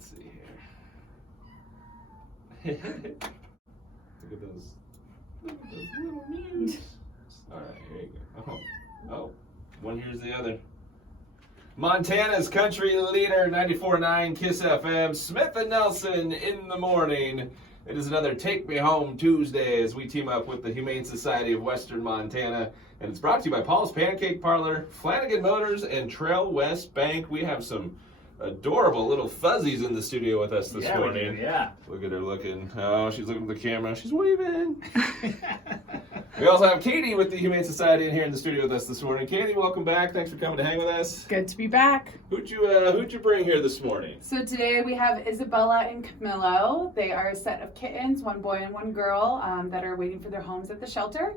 Let's see here. Look at those. Look at those little mews. All right, here you go. Oh, one here's the other. Montana's country leader, 94.9 KYSS FM. Smith and Nelson in the morning. It is another Take Me Home Tuesday as we team up with the Humane Society of Western Montana. And it's brought to you by Paul's Pancake Parlor, Flanagan Motors, and Trail West Bank. We have some adorable little fuzzies in the studio with us this morning. Yeah. Look at her looking. Oh, she's looking at the camera. She's waving. We also have Katie with the Humane Society in here in the studio with us this morning. Katie, welcome back. Thanks for coming to hang with us. Good to be back. Who'd you bring here this morning? So today we have Isabella and Carmelo. They are a set of kittens, one boy and one girl, that are waiting for their homes at the shelter.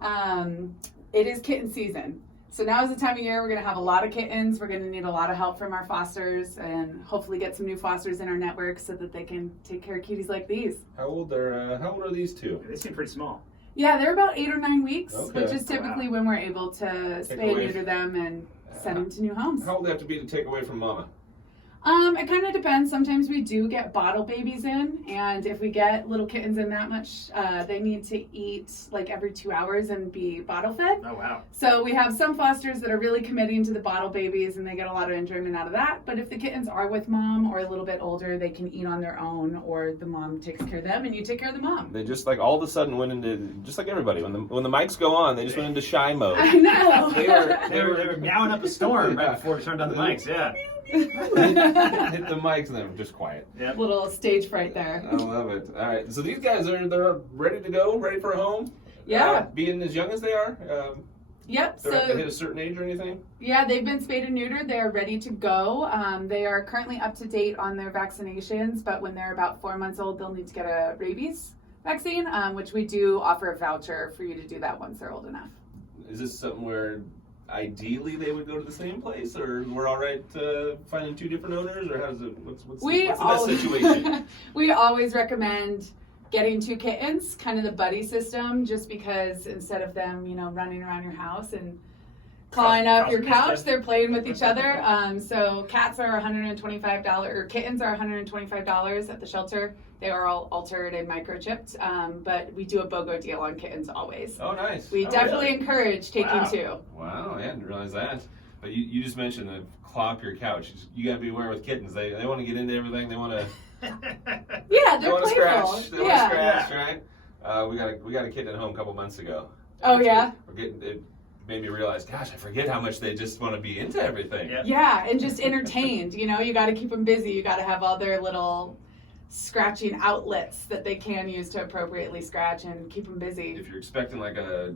It is kitten season. So now is the time of year we're going to have a lot of kittens. We're going to need a lot of help from our fosters and hopefully get some new fosters in our network so that they can take care of cuties like these. How old are these two? They seem pretty small. Yeah, they're about 8 or 9 weeks, Okay. which is typically when we're able to spay and neuter them and send them to new homes. How old do they have to be to take away from mama? It kind of depends. Sometimes we do get bottle babies in, and if we get little kittens in that much, they need to eat like every 2 hours and be bottle fed. Oh, wow. So we have some fosters that are really committing to the bottle babies, and they get a lot of enjoyment out of that. But if the kittens are with mom or a little bit older, they can eat on their own, or the mom takes care of them, and you take care of the mom. They just like all of a sudden went into, just like everybody, when the mics go on, they just went into shy mode. I know. They were meowing up a storm right before we turned on the mics, yeah. Hit the mics and they're just quiet. Yep. Little stage fright there. I love it. All right, so these guys they're ready to go, ready for a home. Yeah. Being as young as they are. Yep. Do they have to hit a certain age or anything? Yeah, they've been spayed and neutered. They are ready to go. They are currently up to date on their vaccinations, but when they're about 4 months old, they'll need to get a rabies vaccine, which we do offer a voucher for you to do that once they're old enough. Is this something where ideally they would go to the same place, or we're all right finding two different owners, or how's it? What's the best situation? We always recommend getting 2 kittens, kind of the buddy system, just because instead of them, running around your house and clawing up your couch, they're playing with each other. So cats are $125, or kittens are $125 at the shelter. They are all altered and microchipped, but we do a BOGO deal on kittens always. Oh, nice. We definitely encourage taking 2. Wow, I didn't realize that. But you just mentioned the claw up your couch. You got to be aware with kittens. They want to get into everything. They want to. Yeah, they're want to playful. scratch. They want to scratch, right? We got a kitten at home a couple months ago. Oh yeah. It made me realize, gosh, I forget how much they just want to be into everything. Yep. Yeah, and just entertained. You got to keep them busy. You got to have all their little scratching outlets that they can use to appropriately scratch and keep them busy. If you're expecting to get a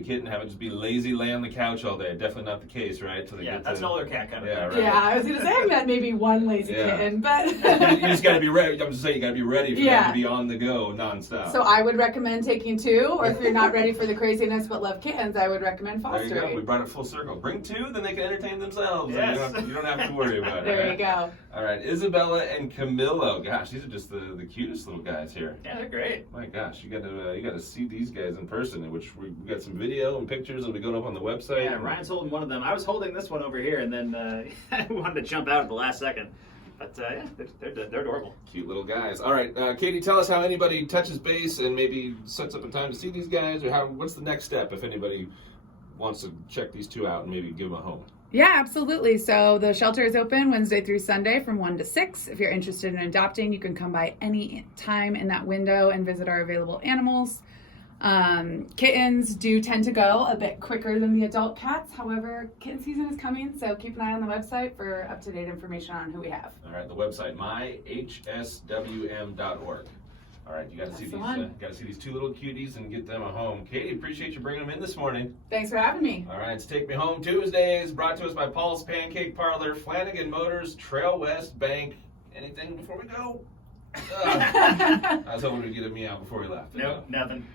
kitten and have it just be lazy, lay on the couch all day, definitely not the case, right? So That's an older cat kind of thing. Right. Yeah, I was going to say I've met maybe one lazy kitten, but you just got to be ready. I'm just saying you got to be ready for them to be on the go nonstop. So I would recommend taking 2, or if you're not ready for the craziness but love kittens, I would recommend fostering. There you go. We brought it full circle. Bring 2, then they can entertain themselves. Yes. You don't have to worry about it. There you go. All right, Isabella and Carmelo. Gosh, these are just the cutest little guys here. Yeah, they're great. My gosh, you got to see these guys in person, which we got some video and pictures and we going up on the website. Yeah, Ryan's holding one of them. I was holding this one over here, and then I wanted to jump out at the last second. But yeah, they're adorable. Cute little guys. All right, Katie, tell us how anybody touches base and maybe sets up a time to see these guys, or what's the next step if anybody wants to check these 2 out and maybe give them a home. Yeah, absolutely. So the shelter is open Wednesday through Sunday from 1 to 6. If you're interested in adopting, you can come by any time in that window and visit our available animals. Kittens do tend to go a bit quicker than the adult cats. However, kitten season is coming, so keep an eye on the website for up-to-date information on who we have. All right, the website, myhswm.org. All right, you got to see these. Got to see these 2 little cuties and get them a home. Katie, appreciate you bringing them in this morning. Thanks for having me. All right, it's Take Me Home Tuesdays, brought to us by Paul's Pancake Parlor, Flanagan Motors, Trail West Bank. Anything before we go? I was hoping we'd get a meow before we left. Nope, nothing.